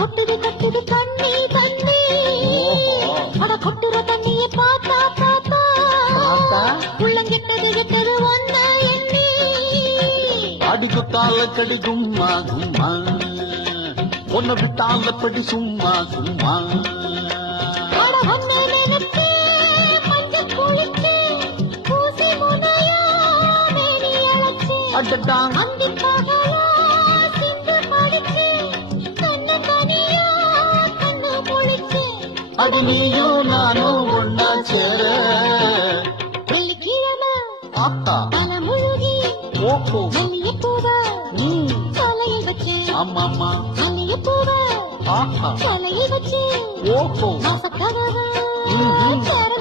கொட்டுது கட்டுது தண்ணி தண்ணி அட கொட்டுற தண்ணியை பார்த்தா பார்த்தா உள்ளங்கெட்டது கெட்டது ஒன்ன எண்ணி அடிக்கு கால கடி கும்மா கும்மா ஒன்ன விட்டால படி சும்மா சும்மா அட ஒன்ன நினைச்சு மஞ்சள் குளிச்சு பூசி முனையா மேனி அழைச்சு அடடா அந்தி பகலா சிந்து படிச்சு கண்ணு தனியா கண்ணு முழிச்சு அது நீயும் நானும் ஒன்னா சேர வெள்ளிக்கிழமை ஆத்தா தலை முழுகி ஓஹோ மல்லிகைப்பூவ தலையில் வச்சு ஆமாமா மல்லிகைப்பூவ ஆஹா தலையில் வச்சு ஓஹோ மாசக்கதவை ம்ஹும். திறந்து